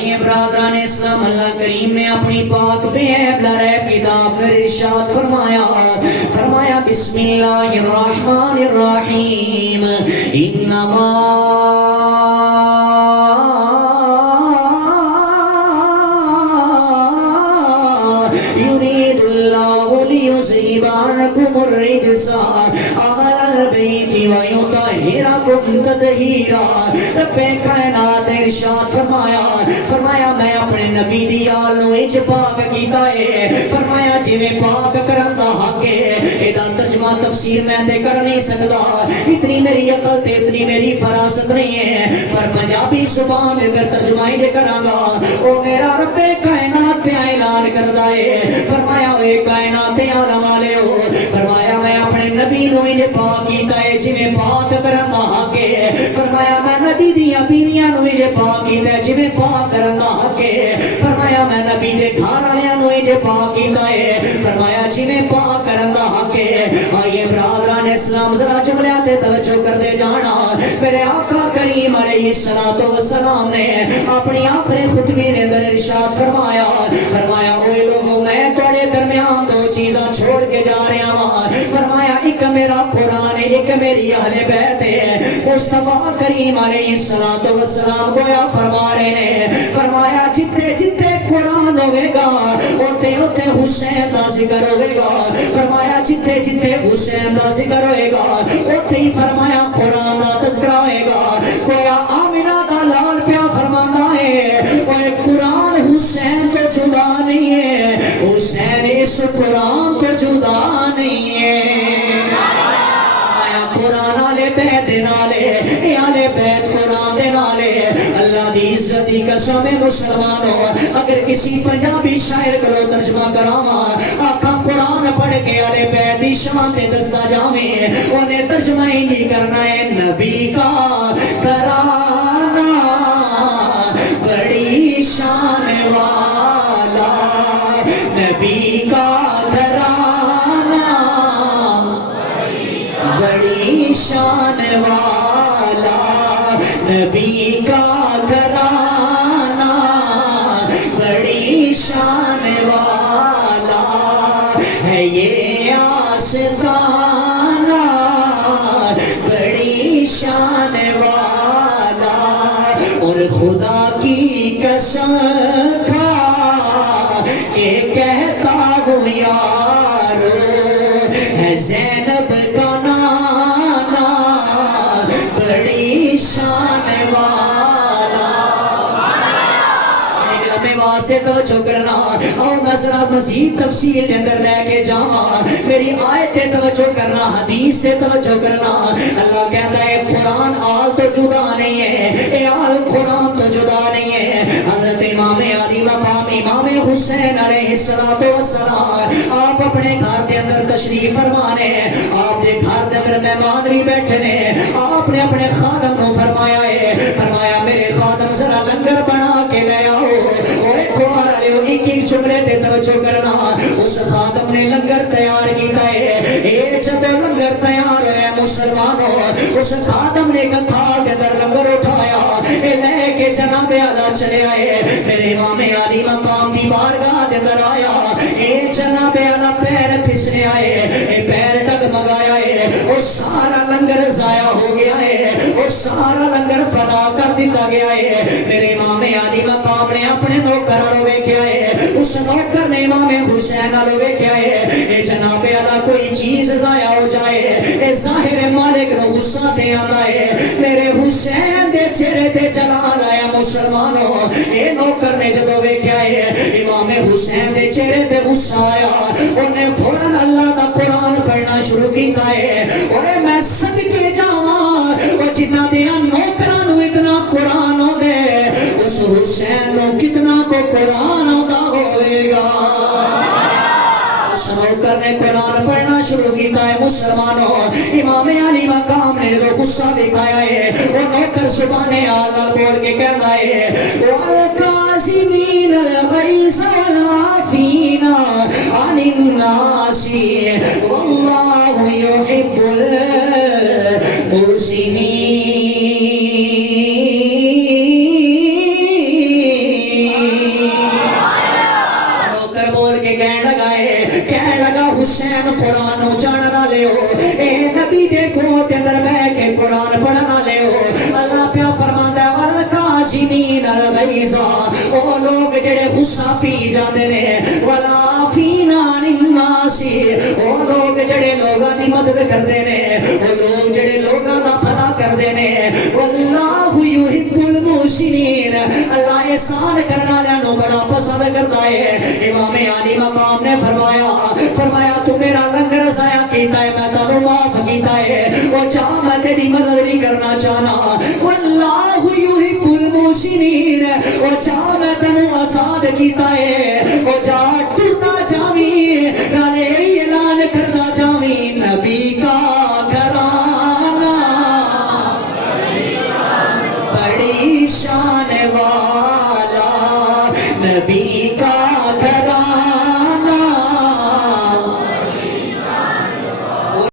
آئیے برادران اسلام، اللہ کریم نے اپنی پاک بے عیب لرائب کتاب میں ارشاد فرمایا بسم اللہ الرحمن الرحیم انما يريد الله ليذهب عنكم الرجس أهل البيت ويطهركم تطهيرا۔ رب کائنات نے ارشاد فرمایا میں اپنے نبی دی آل نو اج پاک کیتا ہے، فرمایا جویں پاک کرن دا حق ہے۔ ادا ترجمہ تفسیر میں تے کر نہیں سکدا، اتنی میری عقل تے اتنی میری فراست نہیں ہے، پر پنجابی زبان دے اندر ترجمہ ہی کراں گا۔ او میرا رب کائنات تے اعلان کردا ہے، فرمایا اے کائنات عالم والے ہو، فرمایا میں اپنے نبی نو اج پاک کیتا ہے جویں پاک کرن دا حق ہے، فرمایا میں نبی دیاں بیویاں نو اج پاک کیتا ہے جویں پاک کرن دا حق ہے، فرمایا میں نبی دے گھر والیاں نو اج پاک کیتا ہے، فرمایا جویں پاک کرن دا حق ہے۔ آئیے برادران اسلام ذرا جملیاں تے توجہ کر دے جانا، میرے آقا کریم علیہ السلام نے اپنی آخری خطبے دے اندر ارشاد فرمایا اوے لوگوں میں تواڈے درمیان دو چیزاں چھوڑ کے جا رہا ہاں، فرمایا ایک میرا قرآن ہے، ایک میری اہل بیت ہے۔ مصطفیٰ کریم علیہ السلام گویا فرما رہے نے، فرمایا جتے جتے قرآن ہوئے گا اوتے اوتے حسین دا ذکر ہوئے گا، فرمایا جتے جتے حسین دا ذکر ہوئے گا اوتے ہی فرمایا قرآن دا تذکرہ ہوئے گا۔ گویا آمنہ دا لال پیا فرمانا ہے اوے قرآن حسین کو جدا نہیں ہے، حسین اس قرآن کو جدا نہیں ہے۔ قرآن آلے بیت دے نالے آلے بیت قرآن دے نالے اللہ دی عزت دی قسم مسلمانوں، اگر کسی پنجابی شاعر کرو ترجمہ کراما آقا قرآن پڑھ کے آلے بیت دی شان دے دستا جاویں، انہیں ترجمہ ہی نہیں کرنا ہے نبی کا کرانا بڑی شان والا، نبی کا بڑی شان والا، نبی کا گھرانہ بڑی شان والا ہے، یہ آستانہ بڑی شان والا، اور خدا کی قسم کھا کے کہتا ہوں یارو ہے زینب کا شان والا۔ لمبے واسطے توجہ کرنا، اور نظرہ مزید تفصیل کے اندر لے کے جاواں، میری آیت تے توجہ کرنا، حدیث تے توجہ کرنا۔ اللہ کہتا ہے قرآن آل تو جدا نہیں ہے، اے آل قرآن تو جدا نہیں ہے۔ حضرت امام علی مقام امام حسین علیہ السلام آپ اپنے گھر دے اندر تشریف فرمانے، آپ دے گھر دے اندر مہمان بھی بیٹھے نے، آپ نے اپنے خادم نو فرمایا ہے، فرمایا میرے خادم ذرا لنگر بنا کے لے آؤ۔ ایک ایک جملے تے توجہ کرنا، اس خادم نے لنگر تیار کیتا ہے، اے جب لنگر تیار ہے مسلمانوں، اس خادم نے کتھال کے اندر لنگر اٹھایا، اے لے کے جناب اعلیٰ چلے آئے، میرے امام علی مقام دی بارگاہ کے اندر آیا، اے جناب اعلیٰ پیر پھسنے آئے، اے پیر ڈگمگایا ہے، وہ سارا لنگر ضائع ہو گیا ہے، وہ سارا لنگر فنا کر دیتا گیا ہے۔ میرے امام علی مقام نے اپنے نوکر آلو ویکھیا ہے، اس نوکر نے امام حسین آلو ویکھیا ہے، اے جناب اعلیٰ کوئی چیز ضائع ہو جائے، اے ظاہر مالک نو غصہ تے آندا ہے، میرے حسین دے چہرے تے جلال آیا مسلمانوں۔ اے نوکر نے جدو ویکھیا ہے امام حسین دے چہرے تے غصہ آیا، انہیں فوراً اللہ دا قرآن پڑھنا شروع کیتا ہے، اور میں صدقے جاواں وہ جنہ دیا نوکراں نو اتنا قرآن ہوندے، اس حسین نو کتنا کو قرآن ہوتا ہوئے گا۔ اس نوکر نے قرآن پڑھنا شروع کیتا ہے مسلمانوں، امام علی مقام نے جو غصہ دکھایا ہے، وہ نوکر زبان اعلیٰ بول کے کہتا ہے وَالْقَاسِمِينَ الْغَيْظَ وَالْعَافِينَ عَنِ النَّاسِ وَاللَّهُ يُحِبُّ الْمُحْسِنِينَ۔ حسین قرآن اچھانا نہ لے ہو اے نبی دے گروہ دے اندر بہ کے قرآن پڑھنا لے ہو اللہ پیا فرماندا ہے والکاظمین الغیظ او لوگ جڑے غصہ پی جاندے نے والعافین عن الناس او لوگ جڑے لوگاں دی مدد کردے نے او لوگ جڑے لوگاں دا بھلا کردے نے واللہ یحب المحسنین اللہ احسان کرنے والوں نو بڑا پسند کرتا ہے امام علی مقام نے فرمایا تو میرا لنگر ضائع کیتا ہے میں تانوں معاف کیتا ہے او چاہ میں تیری مدد بھی کرنا چاہنا واللہ یحب المحسنین او چاہ میں تینوں آزاد کیتا ہے او جا ٹرنا جاویں نالے اعلان کرنا جاویں نبی کا گھرانہ بڑی شان والا نبی کا